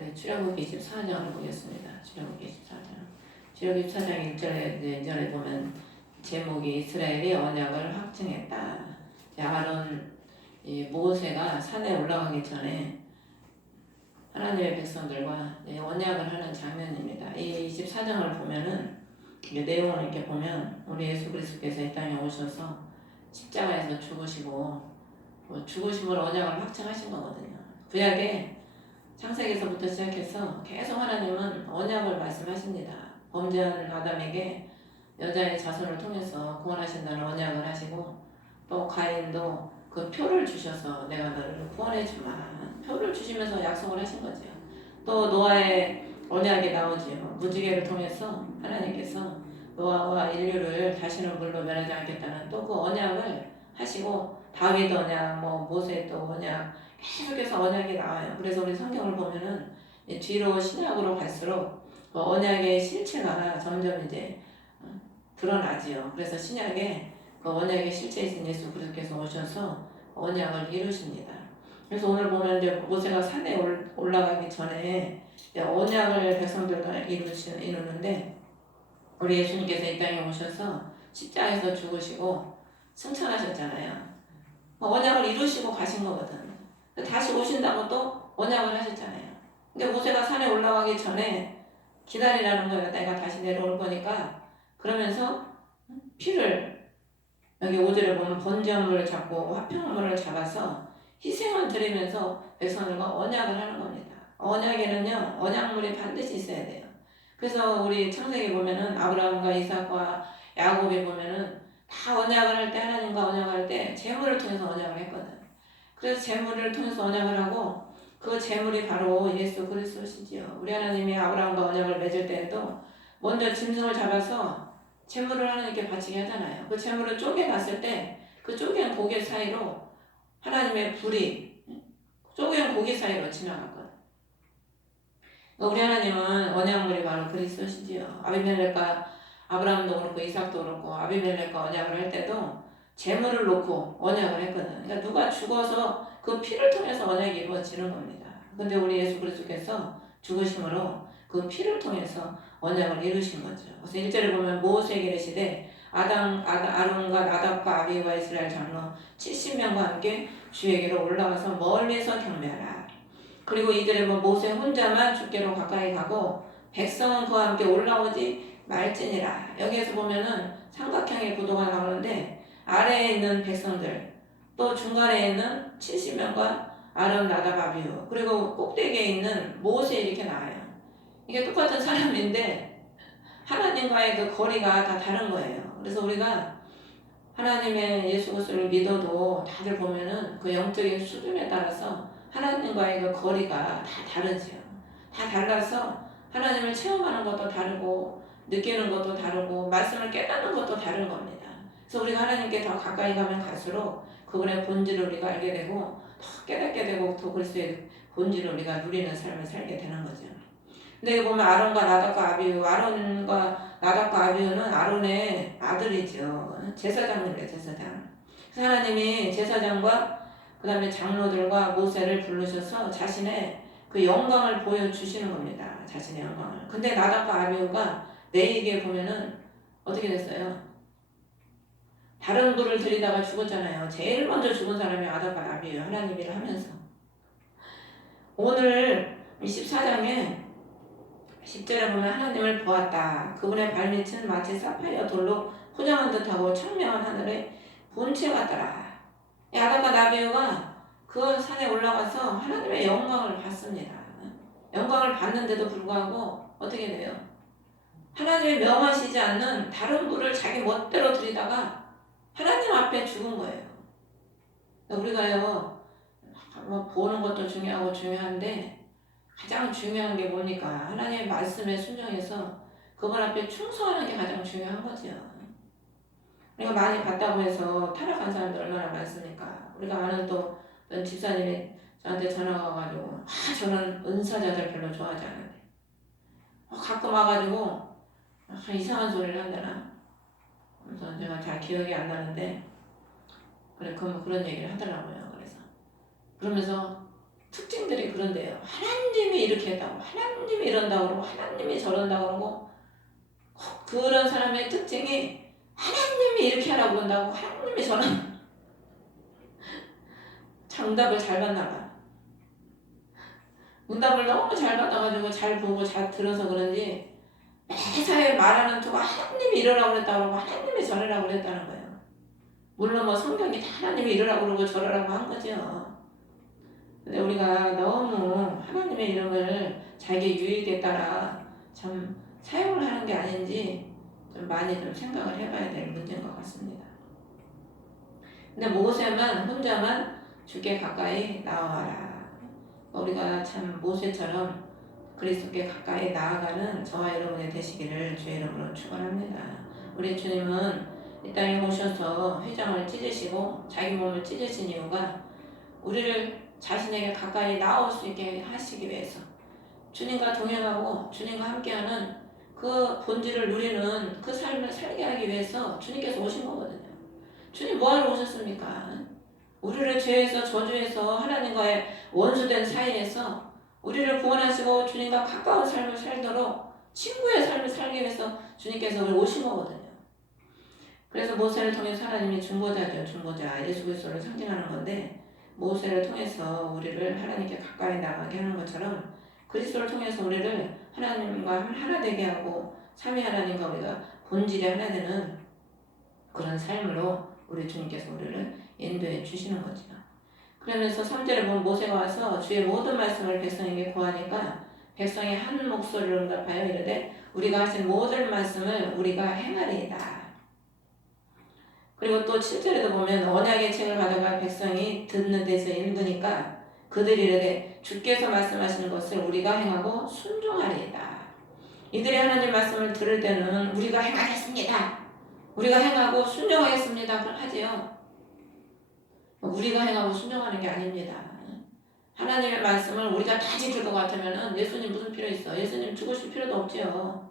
네, 출애굽 24장을 보겠습니다. 출애굽 24장. 출애굽 24장 1절에 보면 제목이 이스라엘이 언약을 확증했다. 아론, 모세가 산에 올라가기 전에 하나님의 백성들과 언약을 하는 장면입니다. 이 24장을 보면은 내용을 이렇게 보면 우리 예수 그리스도께서 이 땅에 오셔서 십자가에서 죽으시고 죽으심으로 언약을 확증하신 거거든요. 구약에 창세기에서부터 시작해서 계속 하나님은 언약을 말씀하십니다. 범죄한 아담에게 여자의 자손을 통해서 구원하신다는 언약을 하시고, 또 가인도 그 표를 주셔서 내가 너를 구원해 주마 표를 주시면서 약속을 하신 거죠. 또 노아의 언약이 나오지요. 무지개를 통해서 하나님께서 노아와 인류를 다시는 물로 멸하지 않겠다는 또 그 언약을 하시고, 다윗 언약, 모세 또 언약, 계속해서 언약이 나와요. 그래서 우리 성경을 보면은 뒤로 신약으로 갈수록 언약의 실체가 점점 이제 드러나지요. 그래서 신약에 그 언약의 실체이신 예수 그리스도께서 오셔서 언약을 이루십니다. 그래서 오늘 보면 이제 모세가 산에 올라가기 전에 언약을 백성들과 이루는데, 우리 예수님께서 이 땅에 오셔서 십자가에서 죽으시고 승천하셨잖아요. 언약을 이루시고 가신 거거든. 다시 오신다고 또 언약을 하셨잖아요. 근데 모세가 산에 올라가기 전에 기다리라는 거예요. 내가 다시 내려올 거니까. 그러면서 피를, 여기 5절에 보면 번제물을 잡고 화평물을 잡아서 희생을 드리면서 백성들과 언약을 하는 겁니다. 언약에는요, 언약물이 반드시 있어야 돼요. 그래서 우리 창세기 보면은 아브라함과 이삭과 야곱이 보면은 다 언약을 할 때, 하나님과 언약할 때 제물을 통해서 언약을 했거든. 그래서 제물을 통해서 언약을 하고, 그 제물이 바로 예수 그리스도시지요. 우리 하나님이 아브라함과 언약을 맺을 때에도 먼저 짐승을 잡아서 제물을 하나님께 바치게 하잖아요. 그 제물을 쪼개놨을 때 그 쪼갠 고기 사이로 하나님의 불이 쪼갠 고기 사이로 지나갔거든. 우리 하나님은 언약물이 바로 그리스도시지요. 아비멜렉과 아브라함도 그렇고 이삭도 그렇고 아비멜렉과 언약을 할 때도 제물을 놓고 언약을 했거든. 그러니까 누가 죽어서 그 피를 통해서 언약이 이루어지는 겁니다. 근데 우리 예수 그리스도께서 죽으심으로 그 피를 통해서 언약을 이루신 거죠. 그래서 1절에 보면 모세에게 이르시되 아론과 나답과 아비후와 이스라엘 장로 70명과 함께 주에게로 올라가서 멀리서 경배하라. 그리고 이들의 모세 혼자만 주께로 가까이 가고 백성은 그와 함께 올라오지 말지니라. 여기에서 보면은 삼각형의 구도가 나오는데, 아래에 있는 백성들, 또 중간에 있는 70명과 아론, 나답, 아비후, 그리고 꼭대기에 있는 모세 이렇게 나와요. 이게 똑같은 사람인데 하나님과의 그 거리가 다 다른 거예요. 그래서 우리가 하나님의 예수 그리스도를 믿어도 다들 보면은 그 영적인 수준에 따라서 하나님과의 그 거리가 다 다르지요. 다 달라서 하나님을 체험하는 것도 다르고 느끼는 것도 다르고 말씀을 깨닫는 것도 다른 겁니다. 그래서 우리가 하나님께 더 가까이 가면 갈수록 그분의 본질을 우리가 알게 되고 더 깨닫게 되고 더 그리스도의 본질을 우리가 누리는 삶을 살게 되는 거죠. 근데 여기 보면 아론과 나답과 아비후, 아론과 나답과 아비후는 아론의 아들이죠. 제사장님이에요, 제사장. 그래서 하나님이 제사장과 그 다음에 장로들과 모세를 부르셔서 자신의 그 영광을 보여주시는 겁니다. 자신의 영광을. 근데 나답과 아비후가 레위기에 보면은 어떻게 됐어요? 다른 불을 들이다가 죽었잖아요. 제일 먼저 죽은 사람이 나답과 아비후, 하나님 일을 하면서. 오늘 24장에 10절에 보면 하나님을 보았다. 그분의 발밑은 마치 사파이어 돌로 포장한 듯하고 청명한 하늘의 본체 같더라. 아담과 나비가 그 산에 올라가서 하나님의 영광을 봤습니다. 영광을 봤는데도 불구하고 어떻게 돼요? 하나님의 명하시지 않는 다른 불을 자기 멋대로 들이다가 하나님 앞에 죽은 거예요. 우리가요, 보는 것도 중요한데 가장 중요한 게 뭡니까? 하나님의 말씀에 순종해서 그분 앞에 충성하는 게 가장 중요한 거죠. 우리가 많이 봤다고 해서 타락한 사람들 얼마나 많습니까? 우리가 아는 또 집사님이 저한테 전화가 와가지고 저는 은사자들 별로 좋아하지 않는데 가끔 와가지고 이상한 소리를 한다나. 그래서 제가 잘 기억이 안 나는데 그런 얘기를 하더라고요. 그러면서 특징들이 그런데요. 하나님이 이렇게 했다고, 하나님이 이런다고 그러고, 하나님이 저런다고 그러고, 그런 사람의 특징이 하나님이 이렇게 하라고 그런다고, 하나님이 저런 정답을 잘 받나 봐. 응답을 너무 잘 받아가지고 잘 보고 잘 들어서 그런지 매사에 말하는 투가 하나님이 이러라고 그랬다고 그러고 하나님이 저러라고 그랬다는 거예요. 물론 뭐 성경이 다 하나님이 이러라고 그러고 저러라고 한 거죠. 근데 우리가 너무 하나님의 이름을 자기 유익에 따라 참 사용을 하는 게 아닌지 좀 많이 좀 생각을 해봐야 될 문제인 것 같습니다. 근데 모세만 혼자만 주께 가까이 나와라. 우리가 참 모세처럼 그리스도께 가까이 나아가는 저와 여러분이 되시기를 주의 이름으로 축원합니다. 우리 주님은 이 땅에 오셔서 휘장을 찢으시고 자기 몸을 찢으신 이유가 우리를 자신에게 가까이 나올 수 있게 하시기 위해서, 주님과 동행하고 주님과 함께하는 그 본질을 누리는 그 삶을 살게 하기 위해서 주님께서 오신 거거든요. 주님 뭐하러 오셨습니까? 우리를 죄에서 저주에서 하나님과의 원수된 사이에서 우리를 구원하시고 주님과 가까운 삶을 살도록 친구의 삶을 살기 위해서 주님께서 우리 오신 거거든요. 그래서 모세를 통해서 하나님이 중보자죠. 중보자, 예수 그리스도를 상징하는 건데, 모세를 통해서 우리를 하나님께 가까이 나가게 하는 것처럼 그리스도를 통해서 우리를 하나님과 하나 되게 하고 삼위 하나님과 우리가 본질이 하나 되는 그런 삶으로 우리 주님께서 우리를 인도해 주시는 거죠. 그러면서 3절에 보면 모세가 와서 주의 모든 말씀을 백성에게 구하니까 백성이 한 목소리로 응답하여 이르되 우리가 하신 모든 말씀을 우리가 행하리이다. 그리고 또 7절에도 보면 언약의 책을 받아가 백성이 듣는 데서 읽으니까 그들이 이르되 주께서 말씀하시는 것을 우리가 행하고 순종하리이다. 이들이 하나님 말씀을 들을 때는 우리가 행하겠습니다, 우리가 행하고 순종하겠습니다 하지요. 우리가 행하고 순종하는 게 아닙니다. 하나님의 말씀을 우리가 다 지킬 것 같으면 예수님 무슨 필요 있어? 예수님 죽으실 필요도 없지요.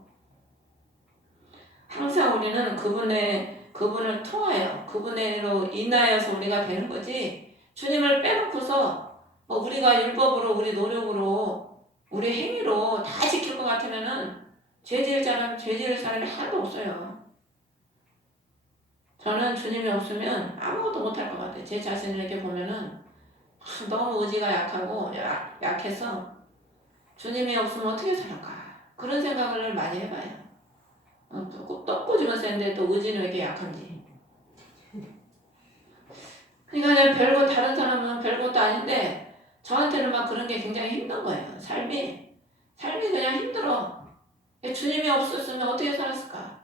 항상 우리는 그분을 통하여 그분으로 인하여서 우리가 되는 거지, 주님을 빼놓고서 우리가 율법으로 우리 노력으로 우리 행위로 다 지킬 것 같으면은 죄 지을 사람이 하나도 없어요. 저는 주님이 없으면 아무것도 못할 것 같아요. 제 자신을 이렇게 보면은 너무 의지가 약하고 약해서 주님이 없으면 어떻게 살까, 그런 생각을 많이 해봐요. 떡 꼬집어 쓰는데 또 의지는 왜 이렇게 약한지. 그러니까 별거, 다른 사람은 별것도 아닌데 저한테는 막 그런 게 굉장히 힘든 거예요. 삶이 그냥 힘들어. 주님이 없었으면 어떻게 살았을까.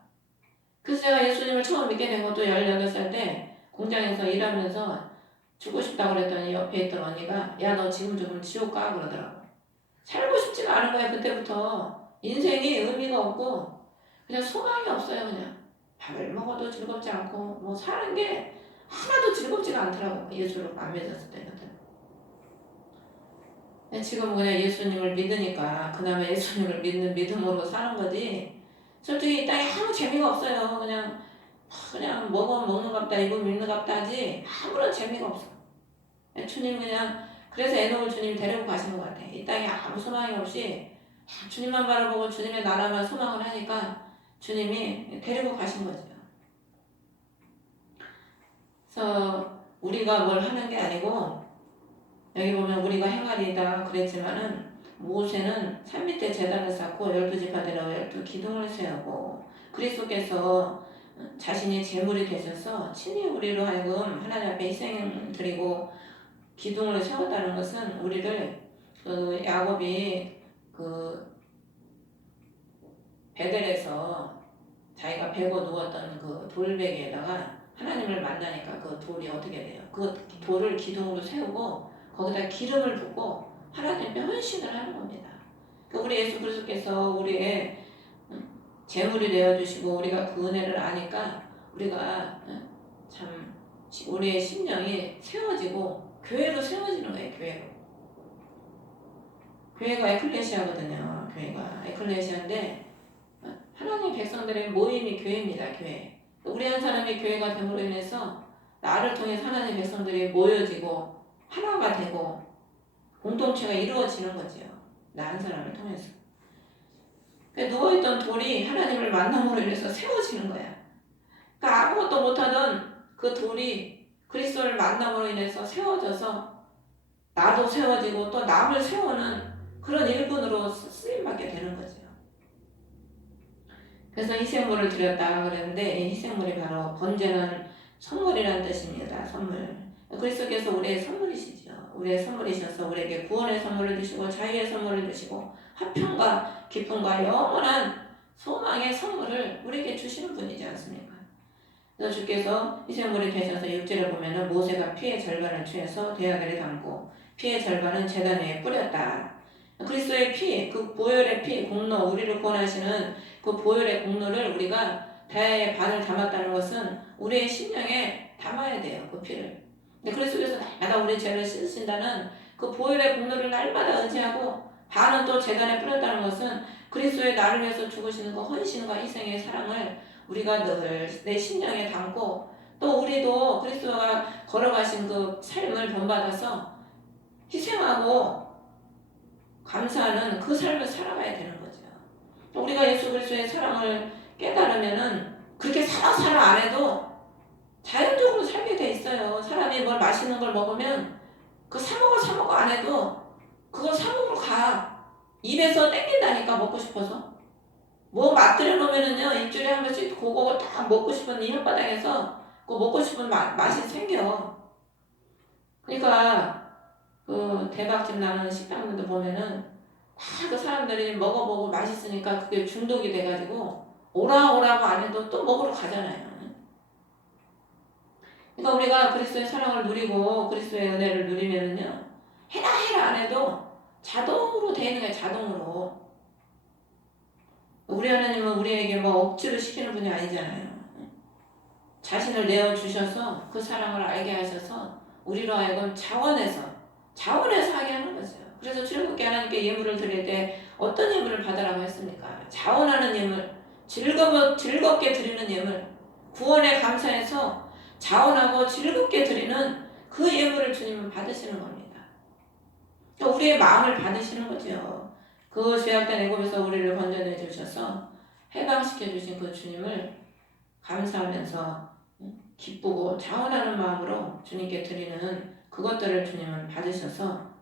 그래서 제가 예수님을 처음 믿게 된 것도 18살 때 공장에서 일하면서 죽고 싶다고 그랬더니 옆에 있던 언니가 야, 너 지금 조금 지옥 가 그러더라고. 살고 싶지가 않은 거야. 그때부터 인생이 의미가 없고 그냥 소망이 없어요. 그냥 밥을 먹어도 즐겁지 않고 뭐 사는 게 하나도 즐겁지가 않더라고. 예수를 안 믿었을 때거든. 지금은 그냥 예수님을 믿으니까 그나마 예수님을 믿는 믿음으로 사는 거지, 솔직히 이 땅에 아무 재미가 없어요. 그냥 먹는 갑다 입으면 입는 갑다 하지 아무런 재미가 없어. 주님 그냥, 그래서 에녹을 주님이 데리고 가신 것 같아. 이 땅에 아무 소망이 없이 주님만 바라보고 주님의 나라만 소망을 하니까 주님이 데리고 가신 거죠. 그래서 우리가 뭘 하는 게 아니고, 여기 보면 우리가 행하리이다 그랬지만은 모세는 산 밑에 제단을 쌓고 12지파대로 12기둥을 세우고 그리스도께서 자신이 제물이 되셔서 친히 우리로 하여금 하나님 앞에 희생을 드리고 기둥을 세웠다는 것은 우리를 야곱이 베델에서 자기가 베고 누웠던 그 돌베개에다가 하나님을 만나니까 그 돌이 어떻게 돼요? 그 돌을 기둥으로 세우고 거기다 기름을 붓고 하나님께 헌신을 하는 겁니다. 우리 예수 그리스도께서 우리의 제물이 되어주시고 우리가 그 은혜를 아니까 우리가 참 우리의 심령이 세워지고 교회로 세워지는 거예요. 교회가 에클레시아거든요. 교회가 에클레시아인데 하나님 백성들의 모임이 교회입니다. 교회. 우리 한 사람이 교회가 됨으로 인해서 나를 통해서 하나님 백성들이 모여지고 하나가 되고 공동체가 이루어지는 거죠. 나 한 사람을 통해서. 누워있던 돌이 하나님을 만남으로 인해서 세워지는 거야. 그러니까 아무것도 못하던 그 돌이 그리스도를 만남으로 인해서 세워져서 나도 세워지고 또 남을 세우는 그런 일꾼으로 쓰임받게 되는 거죠. 그래서 희생물을 드렸다 그랬는데 이 희생물이 바로 번제는 선물이라는 뜻입니다. 선물. 그리스도께서 우리의 선물이시죠. 우리의 선물이셔서 우리에게 구원의 선물을 주시고 자유의 선물을 주시고 화평과 기쁨과 영원한 소망의 선물을 우리에게 주시는 분이지 않습니까? 그래서 주께서 희생물이 되셔서 6절에 보면은 모세가 피의 절반을 취해서 대야들에 담고 피의 절반은 제단 위에 뿌렸다. 그리스도의 피, 그 보혈의 피, 공로, 우리를 구원하시는 그 보혈의 공로를 우리가 대야의 반을 담았다는 것은 우리의 심령에 담아야 돼요. 그 피를. 근데 그리스도께서 날마다 우리 죄를 씻으신다는 그 보혈의 공로를 날마다 의지하고 반은 또 제단에 뿌렸다는 것은 그리스도의 나를 위해서 죽으시는 그 헌신과 희생의 사랑을 우리가 늘 내 심령에 담고 또 우리도 그리스도가 걸어가신 그 삶을 본받아서 희생하고 감사하는 그 삶을 살아가야 되는 거죠. 우리가 예수 그리스도의 사랑을 깨달으면은 그렇게 살아 안 해도 자연적으로 살게 돼 있어요. 사람이 뭘 맛있는 걸 먹으면 그 사 먹어 안 해도 그거 사 먹으러 가. 입에서 땡긴다니까 먹고 싶어서. 뭐 맛들여 놓으면은요 일주일에 한 번씩 그거 다 먹고 싶은 이 혓바닥에서 그 먹고 싶은 맛이 생겨. 그러니까 그 대박집 나는 식당들도 보면은 다 그 사람들이 먹어보고 맛있으니까 그게 중독이 돼가지고 오라고 안 해도 또 먹으러 가잖아요. 그러니까 우리가 그리스도의 사랑을 누리고 그리스도의 은혜를 누리면은요 해라 안 해도 자동으로 돼 있는 거예요. 자동으로. 우리 하나님은 우리에게 뭐 억지로 시키는 분이 아니잖아요. 자신을 내어주셔서 그 사랑을 알게 하셔서 우리로 하여금 자원해서 하게 하는 거죠. 그래서 출애굽기 하나님께 예물을 드릴 때 어떤 예물을 받으라고 했습니까? 자원하는 예물, 즐겁게 드리는 예물, 구원에 감사해서 자원하고 즐겁게 드리는 그 예물을 주님은 받으시는 겁니다. 그러니까 우리의 마음을 받으시는 거죠. 그 죄악된 애굽에서 우리를 건져내 주셔서 해방시켜 주신 그 주님을 감사하면서 기쁘고 자원하는 마음으로 주님께 드리는 그것들을 주님은 받으셔서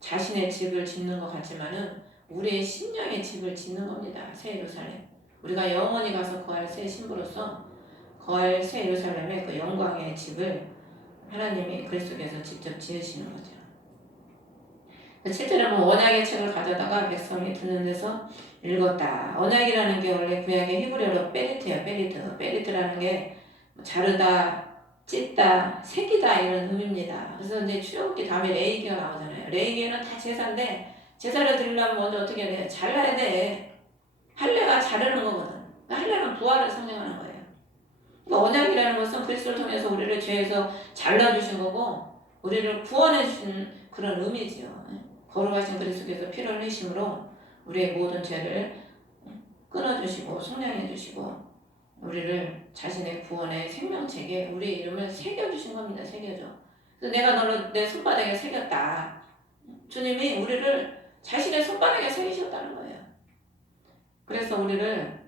자신의 집을 짓는 것 같지만은 우리의 심령의 집을 짓는 겁니다. 새 예루살렘. 우리가 영원히 가서 거할 새 신부로서 거할 새 예루살렘의 그 영광의 집을 하나님이 그리스도께서 직접 지으시는 거죠. 7절에 보면 언약의 책을 가져다가 백성이 듣는 데서 읽었다. 언약이라는 게 원래 구약의 히브리어로 베리트예요. 베리트라는 게 자르다, 찢다, 새기다 이런 의미입니다. 그래서 이제 출애굽기 다음에 레위기가 나오잖아요. 레위기는 다 제사인데 제사를 드리려면 먼저 어떻게 해야 돼? 잘라야 돼. 할례가 자르는 거거든. 할례는 부활을 상징하는 거예요. 그러니까 언약이라는 것은 그리스도를 통해서 우리를 죄에서 잘라주신 거고 우리를 구원해 주신 그런 의미지요. 거룩하신 그리스도께서 피를 흘리심으로 우리의 모든 죄를 끊어주시고 속량해 주시고 우리를 자신의 구원의 생명책에 우리의 이름을 새겨주신 겁니다. 새겨줘. 그래서 내가 너를 내 손바닥에 새겼다. 주님이 우리를 자신의 손바닥에 새기셨다는 거예요. 그래서 우리를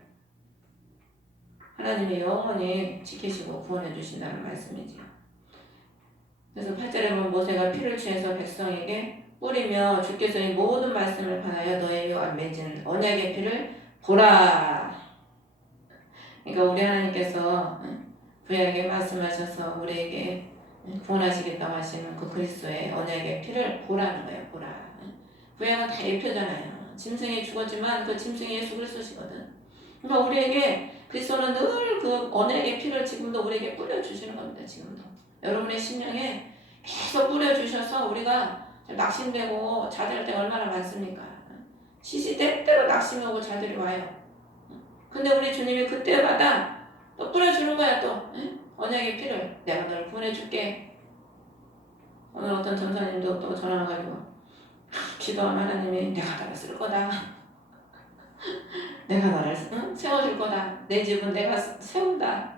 하나님이 영원히 지키시고 구원해 주신다는 말씀이죠. 그래서 8절에 보면 모세가 피를 취해서 백성에게 뿌리며 주께서 이 모든 말씀을 관하여 너희와 맺은 언약의 피를 보라. 그러니까 우리 하나님께서 구약에 말씀하셔서 우리에게 구원하시겠다고 하시는 그 그리스도의 언약의 피를 보라는 거예요. 보라. 구약은 다 예표잖아요. 짐승이 죽었지만 그 짐승이 예수 그리스도시거든. 그러니까 우리에게 그리스도는 늘 그 언약의 피를 지금도 우리에게 뿌려주시는 겁니다. 지금도. 여러분의 심령에 계속 뿌려주셔서 우리가 낙심되고 자들할 때가 얼마나 많습니까? 시시때때로 낙심이 오고 자들이 와요. 근데 우리 주님이 그때마다 또 뿌려주는 거야 또. 언약의 피를 내가 너를 구원해줄게. 오늘 어떤 전사님도 또 전화 와가지고 기도하면 하나님이 내가 너를 쓸 거다. 내가 너를 세워줄 거다. 내 집은 내가 세운다.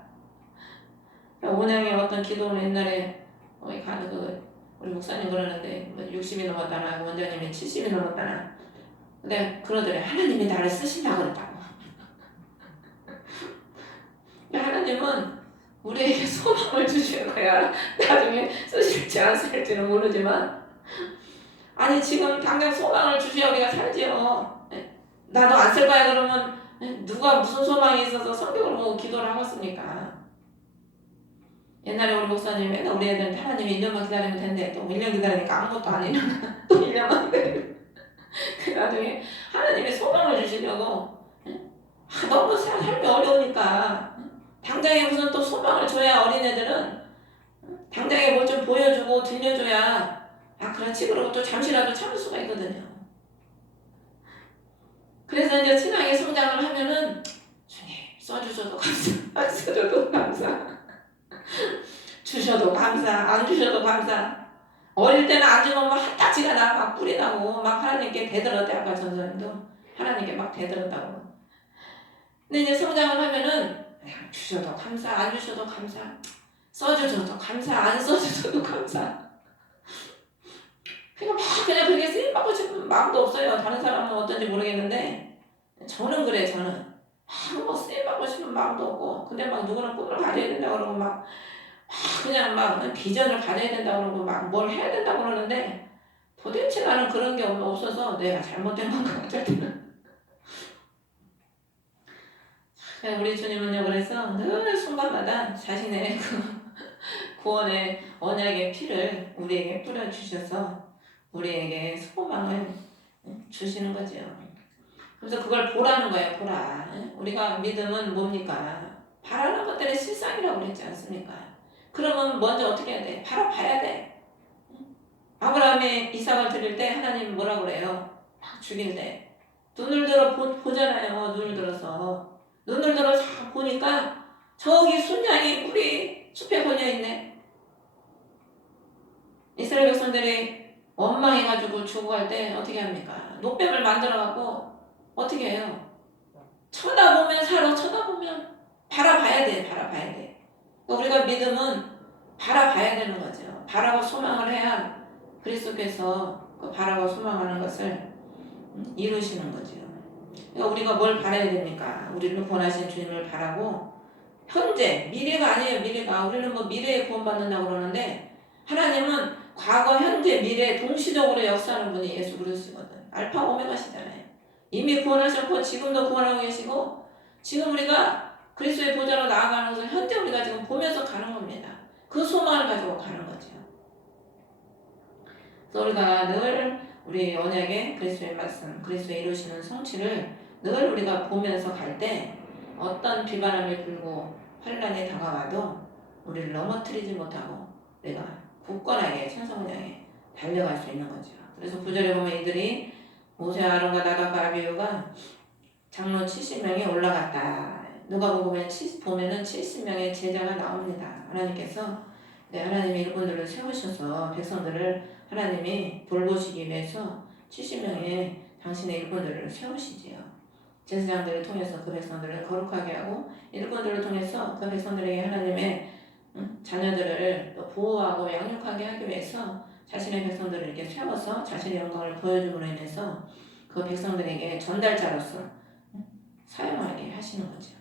온양의 어떤 기도는 옛날에 거기 가는 그 우리 목사님 그러는데 60이 넘었다나 원장님이 70이 넘었다나 근데 그러더래. 하나님이 나를 쓰신다고 그랬다고. 하나님은 우리에게 소망을 주시는 거야. 나중에 쓰실지 안 쓸지는 모르지만 아니 지금 당장 소망을 주셔야 우리가 살지요. 나도 안 쓸 거야 그러면 누가 무슨 소망이 있어서 성경을 보고 기도를 하겠습니까? 옛날에 우리 목사님이 맨날 우리 애들은 하나님이 1년만 기다리면 된대. 또 1년 기다리니까 아무것도 안 일어나. 또 1년만 기다리고 그 나중에 하나님이 소망을 주시려고 너무 삶이 어려우니까 당장에 무슨 또 소망을 줘야 어린애들은 당장에 뭘 좀 보여주고 들려줘야 그렇지 그러고 또 잠시라도 참을 수가 있거든요. 그래서 이제 신앙의 성장을 하면은 주님 써주셔도 감사 안 써줘도 감사 주셔도 감사 안 주셔도 감사 어릴 때는 안 주면 막 한타치가 나 막 뿔이 나고 막 하나님께 대들었대. 아까 전사님도 하나님께 막 대들었다고. 근데 이제 성장을 하면은 그냥 주셔도 감사 안 주셔도 감사 써주셔도 감사 안 써주셔도 감사 그냥 그렇게 쓰임받고 싶은 마음도 없어요. 다른 사람은 어떤지 모르겠는데 저는 그래. 저는 뭐 쓰임받고 싶은 마음도 없고 근데 막 누구는 꿈을 가져야 된다고 그러고 막 그냥 막 비전을 가져야 된다고 그러고 막 뭘 해야 된다고 그러는데 도대체 나는 그런 게 없어서 내가 잘못된 건가 어쩔 때는. 우리 주님은요 그래서 늘 순간마다 자신의 구원의 언약의 피를 우리에게 뿌려주셔서 우리에게 소망을 주시는 거죠. 그래서 그걸 보라는 거예요. 보라. 우리가 믿음은 뭡니까? 바라는 것들의 실상이라고 그랬지 않습니까? 그러면 먼저 어떻게 해야 돼? 바라봐야 돼. 아브라함이 이삭을 드릴 때 하나님 뭐라 그래요? 막 죽일 때 눈을 들어 보잖아요. 눈을 들어 싹 보니까 저기 순양이 뿔이 숲에 걸려있네. 이스라엘 백성들이 원망해가지고 죽어갈 때 어떻게 합니까? 노뱀을 만들어갖고 어떻게 해요? 쳐다보면 살아. 쳐다보면 바라봐야 돼. 그러니까 우리가 믿음은 바라봐야 되는 거죠. 바라고 소망을 해야 그리스도께서 그 바라고 소망하는 것을 이루시는 거죠. 그러니까 우리가 뭘 바라야 됩니까? 우리를 구원하신 주님을 바라고 현재, 미래가 아니에요. 미래가 우리는 뭐 미래에 구원받는다고 그러는데 하나님은 과거, 현재, 미래 동시적으로 역사하는 분이 예수 그리스도거든. 알파 오메가시잖아요. 이미 구원하셨고 지금도 구원하고 계시고 지금 우리가 그리스도의 보좌로 나아가는 것을 현재 우리가 지금 보면서 가는 겁니다. 그 소망을 가지고 가는 거죠. 그래서 우리가 늘 우리 언약의 그리스도의 말씀, 그리스도의 이루시는 성취를 늘 우리가 보면서 갈 때 어떤 비바람이 불고 환란이 다가와도 우리를 넘어뜨리지 못하고 내가 굳건하게 천성을 향해 달려갈 수 있는 거죠. 그래서 9절에 보면 이들이 모세, 아론과 나답과 아비후가 장로 70명이 올라갔다. 누가복음에 보면은 70명의 제자가 나옵니다. 하나님께서 하나님이 이분들을 세우셔서 백성들을 하나님이 돌보시기 위해서 70명의 당신의 일꾼들을 세우시지요. 제사장들을 통해서 그 백성들을 거룩하게 하고 일꾼들을 통해서 그 백성들에게 하나님의 자녀들을 보호하고 양육하게 하기 위해서 자신의 백성들을 이렇게 세워서 자신의 영광을 보여줌으로 인해서 그 백성들에게 전달자로서 사용하게 하시는 거죠.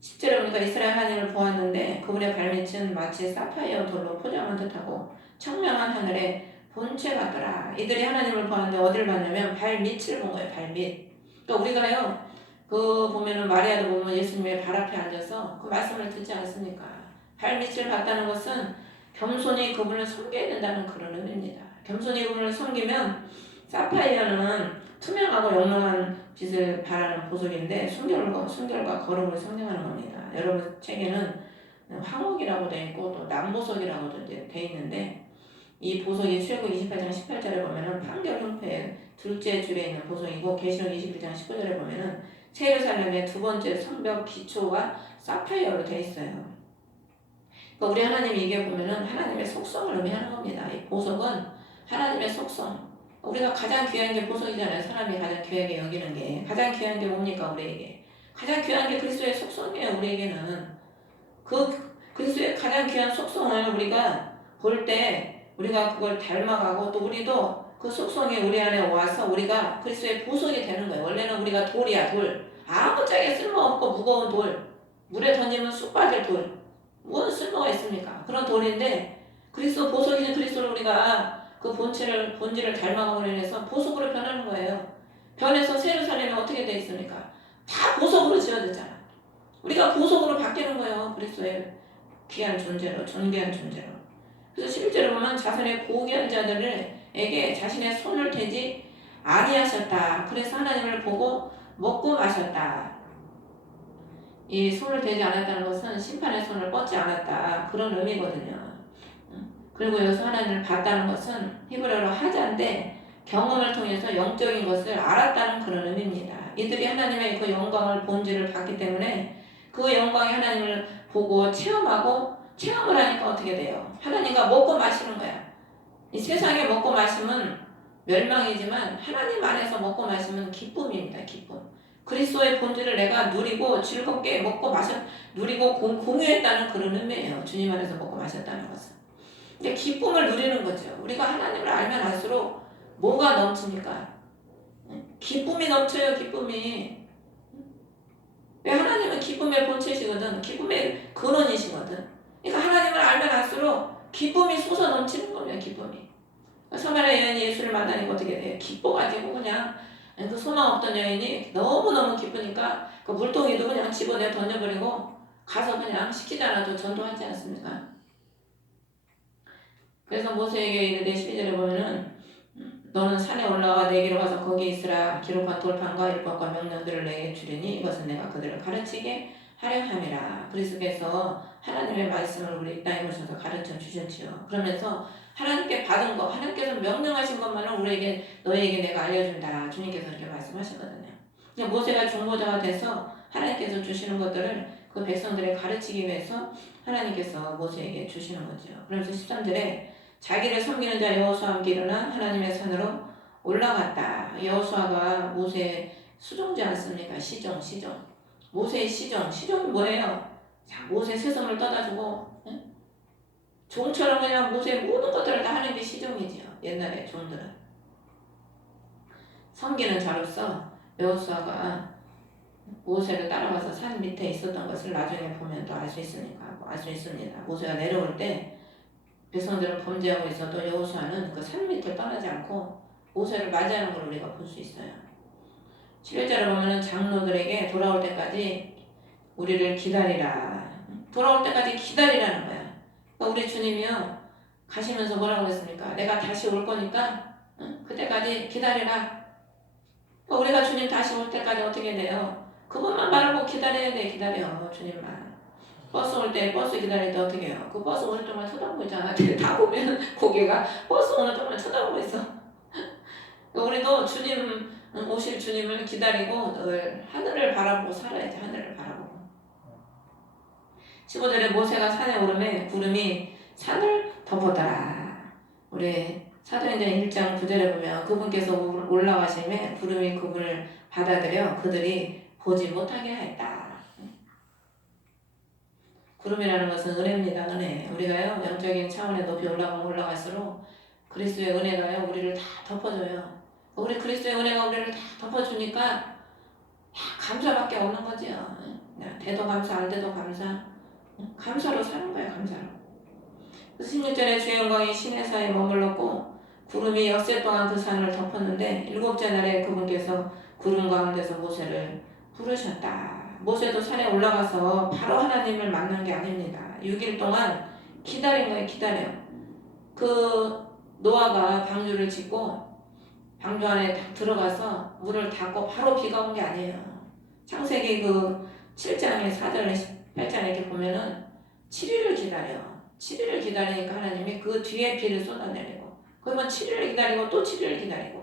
10절에 보니까 이스라엘 하나님을 보았는데 그분의 발밑은 마치 사파이어 돌로 포장한 듯하고 청명한 하늘의 본체 같더라. 이들이 하나님을 보았는데 어디를 봤냐면 발밑을 본 거예요. 발밑. 그러니까 우리가요 그 보면은 마리아도 보면 예수님의 발 앞에 앉아서 그 말씀을 듣지 않습니까? 발밑을 봤다는 것은 겸손히 그분을 섬겨야 된다는 그런 의미입니다. 겸손히 그분을 섬기면 사파이어는 투명하고 영롱한 빛을 발하는 보석인데 순결과 거룩을 상징하는 겁니다. 여러분 책에는 황옥이라고 되어 있고 또 남보석이라고도 되어 있는데 이 보석이 출애굽 28장 18절에 보면은 판결 형태의 둘째 줄에 있는 보석이고 계시록 21장 19절에 보면은 예루살렘의 두 번째 성벽 기초가 사파이어로 되어 있어요. 그러니까 우리 하나님이 이게 보면은 하나님의 속성을 의미하는 겁니다. 이 보석은 하나님의 속성. 우리가 가장 귀한 게 보석이잖아요. 사람이 가장 귀하게 여기는 게 가장 귀한 게 뭡니까 우리에게? 가장 귀한 게 그리스도의 속성이에요. 우리에게는 그 그리스도의 가장 귀한 속성을 우리가 볼 때 우리가 그걸 닮아가고 또 우리도 그 속성이 우리 안에 와서 우리가 그리스도의 보석이 되는 거예요. 원래는 우리가 돌이야, 돌. 아무짝에 쓸모없고 무거운 돌. 물에 던지면 쑥 빠질 돌. 무슨 쓸모가 있습니까? 그런 돌인데 그리스도 보석인 그리스도를 우리가 그 본질을 닮아감으로 인해서 보석으로 변하는 거예요. 변해서 예루살렘이 어떻게 돼 있습니까? 다 보석으로 지어졌잖아. 우리가 보석으로 바뀌는 거예요. 그리스도의 귀한 존재로, 존귀한 존재로. 그래서 실제로 보면 자신의 고귀한 자들에게 자신의 손을 대지 아니하셨다. 그래서 하나님을 보고 먹고 마셨다. 이 손을 대지 않았다는 것은 심판의 손을 뻗지 않았다. 그런 의미거든요. 그리고 여기서 하나님을 봤다는 것은 히브리어로 하자인데 경험을 통해서 영적인 것을 알았다는 그런 의미입니다. 이들이 하나님의 그 영광을 본질을 봤기 때문에 그 영광이 하나님을 보고 체험하고 체험을 하니까 어떻게 돼요? 하나님과 먹고 마시는 거야. 이 세상에 먹고 마시면 멸망이지만 하나님 안에서 먹고 마시면 기쁨입니다. 기쁨. 그리스도의 본질을 내가 누리고 즐겁게 먹고 누리고 공유했다는 그런 의미예요. 주님 안에서 먹고 마셨다는 것은. 근데 기쁨을 누리는 거죠. 우리가 하나님을 알면 알수록 뭐가 넘칩니까? 기쁨이 넘쳐요. 기쁨이. 왜 하나님은 기쁨의 본체시거든. 기쁨의 근원이시거든. 그러니까 하나님을 알면 알수록 기쁨이 솟아 넘치는 겁니다. 기쁨이. 서마리아 여인이 예수를 만나니까 어떻게 돼요? 기뻐가지고 그냥 그 소망 없던 여인이 너무너무 기쁘니까 그 물동이도 그냥 집어내어 던져버리고 가서 그냥 시키지 않아도 전도하지 않습니까? 그래서 모세에게 이르되 12절에 보면은 너는 산에 올라가 내게로 가서 거기 있으라. 기록한 돌판과 율법과 명령들을 내게 주리니 이것은 내가 그들을 가르치게 하려 함이라. 그리스도께서 하나님의 말씀을 우리 이 땅에 오셔서 가르쳐 주셨지요. 그러면서 하나님께 받은 거, 하나님께서 명령하신 것만을 우리에게 너희에게 내가 알려준다. 주님께서 이렇게 말씀하셨거든요. 그러니까 모세가 중보자가 돼서 하나님께서 주시는 것들을 그 백성들에 가르치기 위해서 하나님께서 모세에게 주시는 거죠. 그래서 13절에 자기를 섬기는 자 여호수아와 함께 일어나 하나님의 산으로 올라갔다. 여호수아가 모세의 수종지 않습니까? 시종. 모세의 시종이 뭐예요? 자, 모세 세상을 떠다주고 종처럼 그냥 모세의 모든 것들을 다 하는 게 시종이지요. 옛날에 종들은. 섬기는 자로서 여호수아가 모세를 따라가서 산 밑에 있었던 것을 나중에 보면 또 알 수 있습니다. 모세가 내려올 때 백성들은 범죄하고 있어도 여호수아는 그 산 밑을 떠나지 않고 모세를 맞이하는 걸 우리가 볼 수 있어요. 11절에 보면 장로들에게 돌아올 때까지 우리를 기다리라. 돌아올 때까지 기다리라는 거야. 그러니까 우리 주님이요 가시면서 뭐라고 그랬습니까? 내가 다시 올 거니까 그때까지 기다리라. 그러니까 우리가 주님 다시 올 때까지 어떻게 돼요? 그것만 바라고 기다려야 돼. 기다려 주님만. 버스 올 때 버스 기다릴 때 어떻게 해요? 그 버스 오는 동안 쳐다보고 있잖아. 다 보면 고개가 버스 오는 동안 쳐다보고 있어. 우리도 주님 오실 주님을 기다리고 늘 하늘을 바라보고 살아야지. 하늘을 바라보고. 15절에 모세가 산에 오르매 구름이 산을 덮었더라. 우리 사도행전 1장 9절에 보면 그분께서 올라가심에 구름이 그분을 받아들여 그들이 보지 못하게 하였다. 구름이라는 것은 은혜입니다. 은혜. 우리가요 영적인 차원에 높이 올라갈수록 그리스도의 은혜가요 우리를 다 덮어줘요. 우리 그리스도의 은혜가 우리를 다 덮어주니까 감사밖에 없는 거지요. 돼도 감사, 안 돼도 감사. 감사로 사는 거야. 감사로. 그래서 16절에 주의 영광이 시내사에 머물렀고 구름이 엿새 동안 그 산을 덮었는데 7째 날에 그분께서 구름 가운데서 모세를 부르셨다. 모세도 산에 올라가서 바로 하나님을 만난 게 아닙니다. 6일 동안 기다린 거예요. 기다려. 그 노아가 방주를 짓고 방주 안에 딱 들어가서 문을 닫고 바로 비가 온 게 아니에요. 창세기 그 7장에 4절 8장에 이렇게 보면은 7일을 기다려. 7일을 기다리니까 하나님이 그 뒤에 비를 쏟아내리고 그러면 7일을 기다리고 또 7일을 기다리고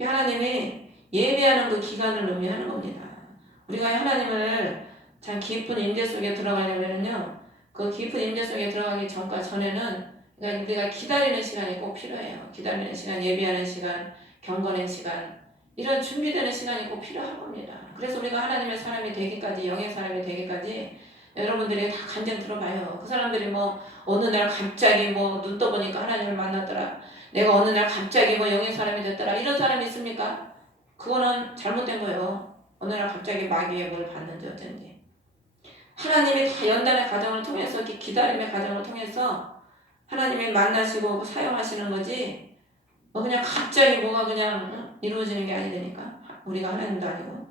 하나님이 예배하는 그 기간을 의미하는 겁니다. 우리가 하나님을 참 깊은 임재 속에 들어가려면요 그 깊은 임재 속에 들어가기 전에는 그러니까 우리가 기다리는 시간이 꼭 필요해요. 기다리는 시간, 예배하는 시간, 경건의 시간 이런 준비되는 시간이 꼭 필요한 겁니다. 그래서 우리가 하나님의 사람이 되기까지 영의 사람이 되기까지 여러분들이 다 간증 들어봐요. 그 사람들이 뭐 어느 날 갑자기 뭐 눈 떠보니까 하나님을 만났더라. 내가 어느 날 갑자기 뭐 영의 사람이 됐더라. 이런 사람이 있습니까? 그거는 잘못된 거예요. 어느 날 갑자기 마귀의 뭘 받는지 어쩐지. 하나님이 다 연단의 과정을 통해서 이렇게 기다림의 과정을 통해서 하나님이 만나시고 사용하시는 거지 뭐 그냥 갑자기 뭐가 그냥 이루어지는 게 아니니까 우리가 하나님도 아니고.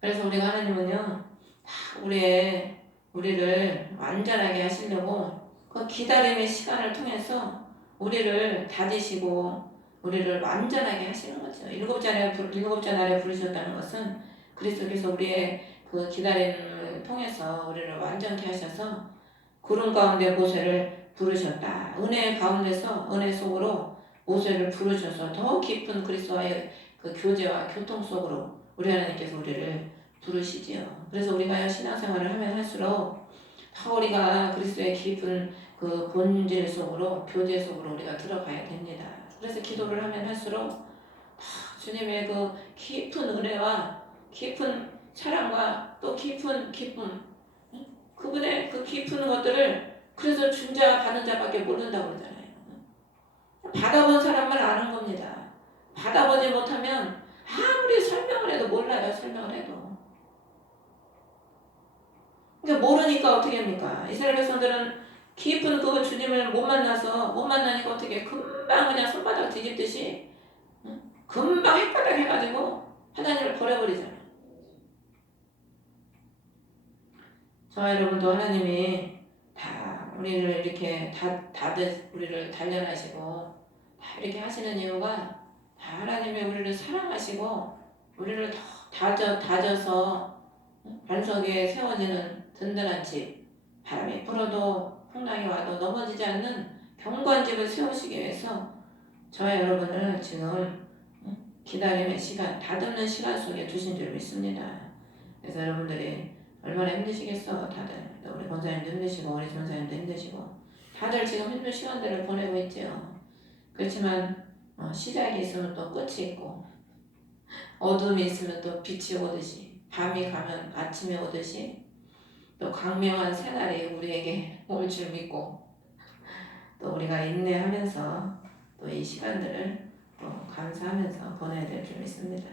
그래서 우리가 하나님은요 우리를 완전하게 하시려고 그 기다림의 시간을 통해서 우리를 다지시고 우리를 완전하게 하시는 거죠. 일곱째 날에 부르셨다는 것은 그리스도께서 우리의 그 기다림을 통해서 우리를 완전케 하셔서 구름 가운데 모세를 부르셨다. 은혜 가운데서 은혜 속으로 모세를 부르셔서 더 깊은 그리스도와의 그 교제와 교통 속으로 우리 하나님께서 우리를 부르시지요. 그래서 우리가 신앙생활을 하면 할수록 더 우리가 그리스도의 깊은 그 본질 속으로 교제 속으로 우리가 들어가야 됩니다. 그래서 기도를 하면 할수록 주님의 그 깊은 은혜와 깊은 사랑과 또 깊은 기쁨 그분의 그 깊은 것들을 그래서 준 자 받은 자밖에 모른다고 그러잖아요. 받아본 사람만 아는 겁니다. 받아보지 못하면 아무리 설명을 해도 몰라요. 설명을 해도. 그러니까 모르니까 어떻게 합니까? 이스라엘 백성들은 깊은 그 주님을 못 만나니까 어떻게 금방 그냥 손바닥 뒤집듯이 금방 헷갈려 해가지고 하나님을 버려버리잖아요. 저와 여러분도 하나님이 다 우리를 이렇게 우리를 단련하시고 다 이렇게 하시는 이유가 다 하나님이 우리를 사랑하시고 우리를 더 다져서 반석에 세워지는 든든한 집, 바람이 불어도 풍랑이 와도 넘어지지 않는 견고한 집을 세우시기 위해서 저와 여러분을 지금 기다림의 시간, 다듬는 시간 속에 두신 줄 믿습니다. 그래서 여러분들이 얼마나 힘드시겠어 다들. 우리 권사님도 힘드시고 우리 전사님도 힘드시고 다들 지금 힘든 시간들을 보내고 있죠. 그렇지만 시작이 있으면 또 끝이 있고 어둠이 있으면 또 빛이 오듯이 밤이 가면 아침이 오듯이 또 광명한 새날이 우리에게 올 줄 믿고 또 우리가 인내하면서 또 이 시간들을 또 감사하면서 보내야 될 줄 믿습니다.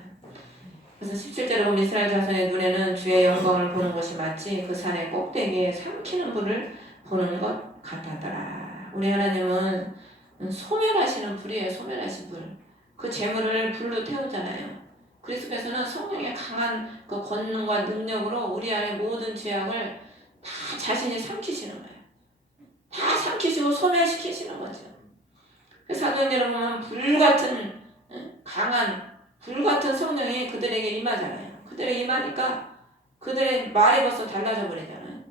그래서 17절에 보면 이스라엘 자손의 눈에는 주의 영광을 보는 것이 마치 그 산의 꼭대기에 삼키는 불을 보는 것 같았더라. 우리 하나님은 소멸하시는 불이에요. 소멸하신 불. 그 재물을 불로 태우잖아요. 그리스도께서는 성령의 강한 그 권능과 능력으로 우리 안에 모든 죄악을 다 자신이 삼키시는 거예요. 다 삼키시고 소멸시키시는 거죠. 그래서 사도행전을 보면 불같은 강한 불같은 성령이 그들에게 임하잖아요. 그들에게 임하니까 그들의 말이 벌써 달라져 버리잖아요.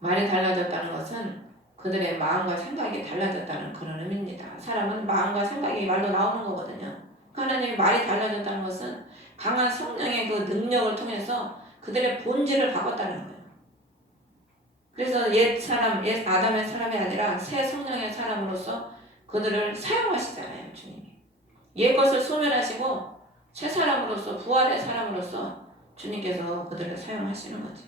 말이 달라졌다는 것은 그들의 마음과 생각이 달라졌다는 그런 의미입니다. 사람은 마음과 생각이 말로 나오는 거거든요. 하나님의 말이 달라졌다는 것은 강한 성령의 그 능력을 통해서 그들의 본질을 바꿨다는 거예요. 그래서 옛 아담의 사람이 아니라 새 성령의 사람으로서 그들을 사용하시잖아요, 주님이. 옛 것을 소멸하시고 새 사람으로서 부활의 사람으로서 주님께서 그들을 사용하시는 거죠.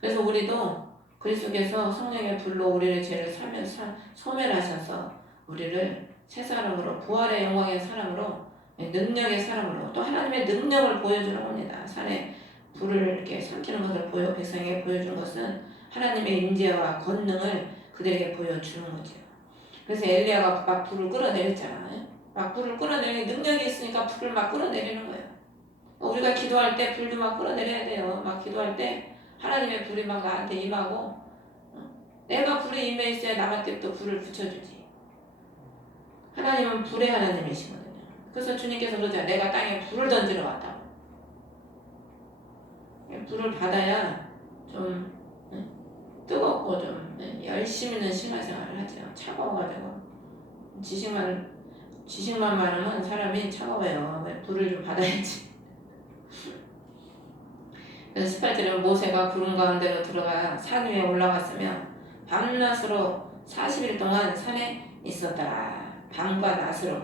그래서 우리도 그리스도께서 성령의 불로 우리를 죄를 소멸하셔서 우리를 새 사람으로 부활의 영광의 사람으로 능력의 사람으로 또 하나님의 능력을 보여주는 겁니다. 산에 불을 이렇게 삼키는 것을 백성에게 보여준 것은 하나님의 임재와 권능을 그들에게 보여주는 거죠. 그래서 엘리야가 막 불을 끌어내렸잖아요. 막 불을 끌어내리는 능력이 있으니까 불을 막 끌어내리는 거예요. 우리가 기도할 때 불도 막 끌어내려야 돼요. 막 기도할 때 하나님의 불이 막 나한테 임하고 내가 불이 임해 있어야 남한테 또 불을 붙여주지. 하나님은 불의 하나님이시거든요. 그래서 주님께서 그러잖아요. 내가 땅에 불을 던지러 왔다고. 불을 받아야 좀 뜨겁고 좀 열심히 있는 신앙생활을 하죠. 차가워가지고 지식만 많으면 사람이 차가워요. 불을 좀 받아야지. 그래서 18절에 모세가 구름 가운데로 들어가 산 위에 올라갔으며 밤낮으로 40일 동안 산에 있었더라. 밤과 낮으로.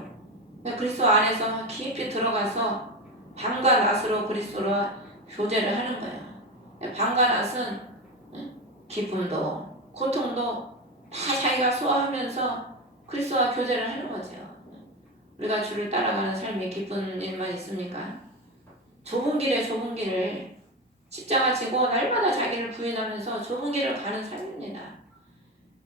그리스도 안에서 깊이 들어가서 밤과 낮으로 그리스도와 교제를 하는 거예요. 방가낫은 기쁨도 고통도 다 자기가 소화하면서 그리스도와 교제를 하는 거죠. 우리가 주를 따라가는 삶이 기쁜 일만 있습니까? 좁은 길을 십자가 지고 날마다 자기를 부인하면서 좁은 길을 가는 삶입니다.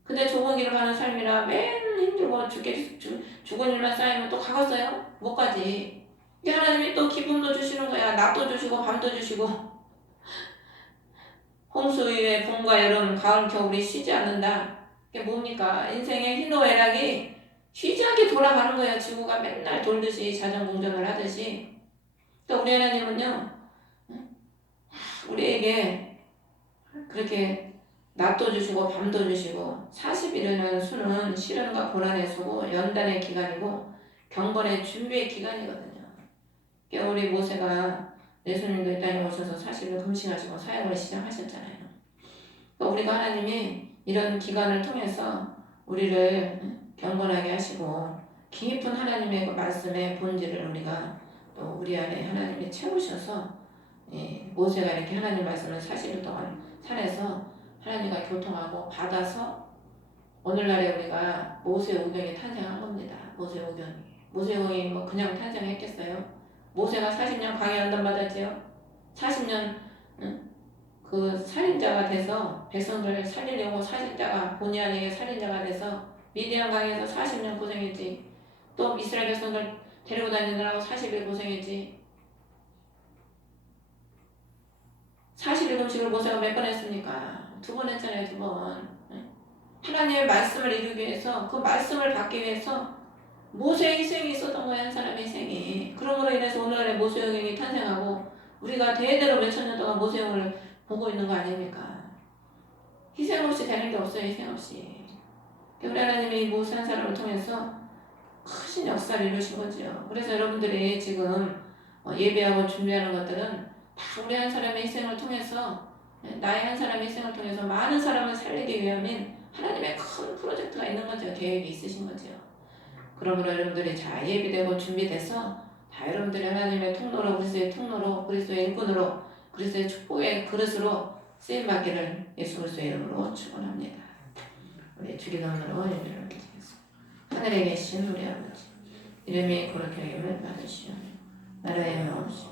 근데 좁은 길을 가는 삶이라 맨 힘들고 죽은 일만 쌓이면 또 가겠어요? 못 가지. 이게 하나님이 또 기쁨도 주시는 거야. 낮도 주시고 밤도 주시고 홍수 위에 봄과 여름, 가을, 겨울이 쉬지 않는다. 이게 뭡니까? 인생의 희노애락이 쉬지 않게 돌아가는 거예요. 지구가 맨날 돌듯이 자전공전을 하듯이. 또 우리 하나님은요, 우리에게 그렇게 낮도 주시고 밤도 주시고 40일이라는 수는 시련과 고난의 수고 연단의 기간이고 경건의 준비의 기간이거든요. 그러니까 우리 모세가 예수님도 이 땅에 오셔서 40일 금식하시고 사역을 시작하셨잖아요. 그러니까 우리가 하나님이 이런 기간을 통해서 우리를 경건하게 하시고 깊은 하나님의 그 말씀의 본질을 우리가 또 우리 안에 하나님이 채우셔서 모세가 이렇게 하나님 말씀을 40일 동안 산에서 하나님과 교통하고 받아서 오늘날에 우리가 모세오경이 탄생한 겁니다. 모세오경이 뭐 그냥 탄생했겠어요? 모세가 40년 광야 연단 받았지요? 40년 그 살인자가 돼서 백성들을 살리려고 살인자가 본의 아니게 살인자가 돼서 미디안 강에서 40년 고생했지. 또 이스라엘 백성들 데리고 다니느라고 40일 고생했지. 40일 금식을 모세가 몇 번 했습니까? 2번 했잖아요. 2번. 하나님의 말씀을 이루기 위해서 그 말씀을 받기 위해서 모세의 희생이 있었던 거예요. 한 사람의 희생이. 그러므로 인해서 오늘날의 모세영이 탄생하고 우리가 대대로 몇천 년 동안 모세영을 보고 있는 거 아닙니까? 희생 없이 되는 게 없어요. 희생 없이. 우리 하나님이 모세 한 사람을 통해서 크신 역사를 이루신 거죠. 그래서 여러분들이 지금 예배하고 준비하는 것들은 다 우리 한 사람의 희생을 통해서 나의 한 사람의 희생을 통해서 많은 사람을 살리기 위함인 하나님의 큰 프로젝트가 있는 거죠. 계획이 있으신 거죠. 그러므로 여러분들이 잘 예비되고 준비돼서 다 여러분들이 하나님의 통로로 그리스도의 통로로 그리스도의 일꾼으로 그리스도의 축복의 그릇으로 쓰임받기를 예수 그리스도의 이름으로 축원합니다. 우리 주기도문으로 예배를 드리겠습니다. 하늘에 계신 우리 아버지 이름이 거룩하게 여김을 받으시오. 나라의 마옵시오.